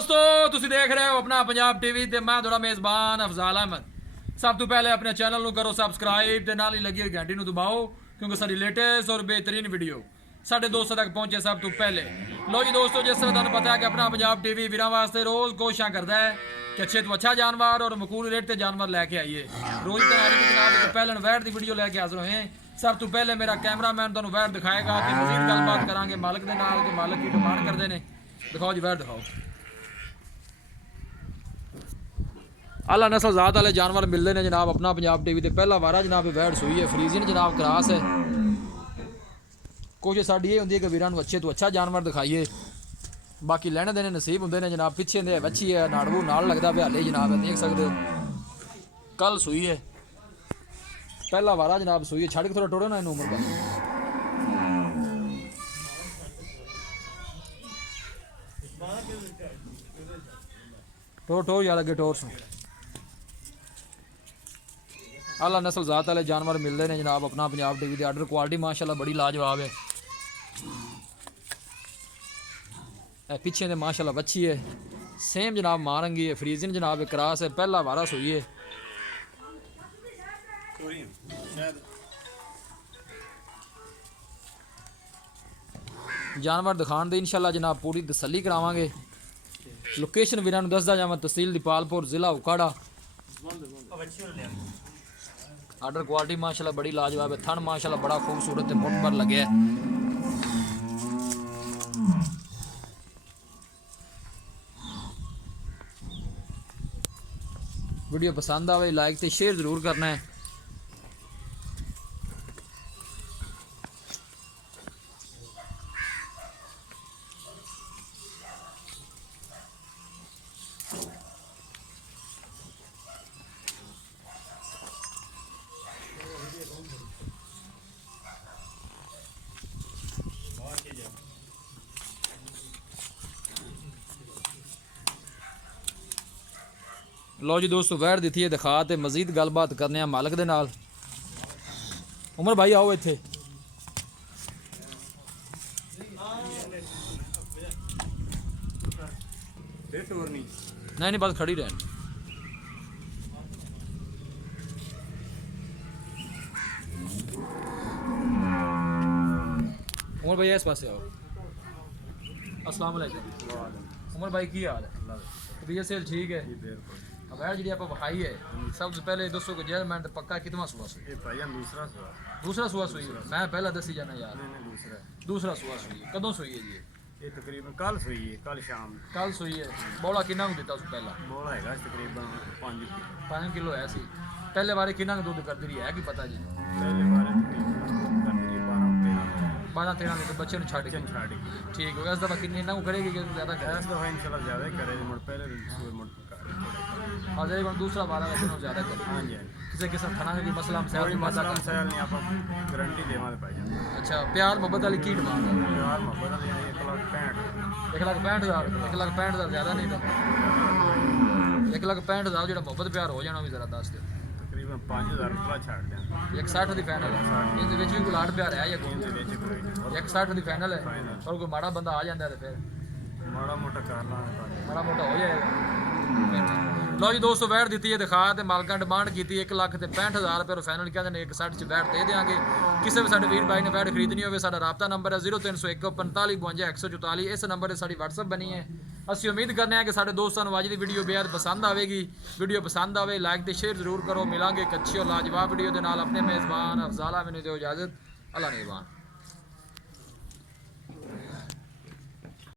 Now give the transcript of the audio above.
दोस्तों तुसी देख रहे हो अपना पंजाब टीवी ते मैं थोड़ा मेज़बान अफजाल अहमद। सब तो पहले अपने चैनल को करो सबसक्राइब ते नाल ही लगी हुई घंटी दबाओ क्योंकि सारी लेटेस्ट और बेहतरीन वीडियो साढ़े दोस्तों तक पहुंचे सब तो पहले। लो जी दोस्तों, जिस तरह तुहानू पता है कि अपना पंजाब टीवी वीर वास्ते रोज़ कोशिशें करता है कि अच्छे तो अच्छा जानवर और मकूल रेट ते जानवर लैके आइए। रोज़ तैयारी की जनाब पहले वैट की वीडियो लैके हाजिर होए। सब तो पहले मेरा कैमरामैन तुहानू वैट दिखाएगा कि मजीद गलबात करांगे मालिक दे नाल कि मालिक की डिमांड करते हैं। दिखाओ जी वैट दिखाओ। आला नस्ल जात वाले जानवर मिलते हैं जनाब अपना पंजाब टीवी ते पहला वारा जनाब वैट सूई है फ्रीजियन जनाब क्रास है। कोशिश साड़ी ये होंगी है कि वीरां अच्छे तो अच्छा जानवर दिखाइए, बाकी लैने देने नसीब होंगे ने जनाब। पिछे दे बच्ची है नाड़ू नाल लगता भ्याले जनाब देख सकते हो। कल सूई है पहला वारा जनाब सूई है। छड़ के थोड़ा टोड़ो ना इन उम्र का। टोर टोर याद अगे टोर सो आला नस्ल जात वाले जानवर मिलते हैं जनाब अपना पंजाब टीवी के। आर्डर क्वालिटी माशाल्लाह बड़ी लाजवाब है। पिछे दे माशाल्लाह बच्ची है सेम जनाब मारंगी है फ्रीजियन जनाब क्रास है। पहला वारा सूई है। जानवर दिखाने दी इंशाल्लाह जनाब पूरी तसल्ली करावांगे। लोकेशन वीरां नूं दसदा जावां तहसील दीपालपुर जिला उकाड़ा। आर्डर क्वालिटी माशाल्लाह बड़ी लाजवाब है। थन माशाल्लाह बड़ा खूबसूरत मुठ पर लगे है। वीडियो पसंद आवे लाइक ते शेयर जरूर करना है। लो जी दोस्तों वैट दी है दिखा तो मजीद गलबात करने मालिक दे नाल। उमर भाई आओ इत्थे। नहीं बस खड़ी रहन। उमर भाई इस पास आओ। अस्सलाम वालेकुम। उमर भाई की हाल है? तबीयत से ठीक है? वैट जी आप विखाई है सबसे पहले दोस्तों को जेलमैन पक्का कितना सुआ सुई? दूसरा सुआ सुई है। मैं पहला दसी जाना यार। दूसरा सुआ सुई है। कदों सुई है जी? ये तकरीबन कल सुई है। कल शाम कल सुई है। बौला किन्ना दिता उस पहला? बौला है तकरीबन 5 किलो है सी। पहले बारे किन्ना दुध करती रही है कि पता जी? पहले बारे 12-13 लीटर बच्चे ने छाड़ के ठीक हो गया। इस दफा किन्नी ना करेगी कि ज्यादा करे? इस दफा इंशाल्लाह ज्यादा ही करे मुड़ पहले मुड़ और जब दूसरा वाला वैसे ज्यादा करे। हां जी किसी किस्म खाना है कि मसला मसाइल मसला मसाइल नहीं आप गारंटी देवांगे भाई। अच्छा प्यार मोहब्बत वाली की डिमांड है? प्यार मोहब्बत वाली 1,65,000 1,65,000 ज्यादा नहीं था। 1,65,000 जो मोहब्बत प्यार हो जाना भी जरा दस दो। तकरीबन 5,000 रुपया छाड़ दें। 1,60 की फाइनल है। इन विच भी गुलाट प्यार है या 1,60 की फाइनल है। और कोई माड़ा बंदा आ जाता है तो फिर माड़ा मोटा करना माड़ा मोटा हो जाएगा। लो जी दोस्तों वैट दी है दिखा तो मालका डिमांड की 1,65,000 रुपये और फाइनल कहते हैं 1,60 वैट दे देंगे। किसी भी साढ़े वीर भाई ने वैट खरीदनी हो साਡਾ राबता नंबर है 0301 45 52 144। इस नंबर से साड़ी व्हाट्सअप बनी है। असं उम्मीद करने हैं कि साढ़े दोस्तों को अज की वीडियो बेहद पसंद आएगी। वीडियो पसंद आए लाइक तो शेयर जरूर करो। मिलांगे एक अच्छी और लाजवाब वीडियो के नाल। अपने मेज़बान अफजाल अहमद दो इजाज़त। अल्लाह निगहबान।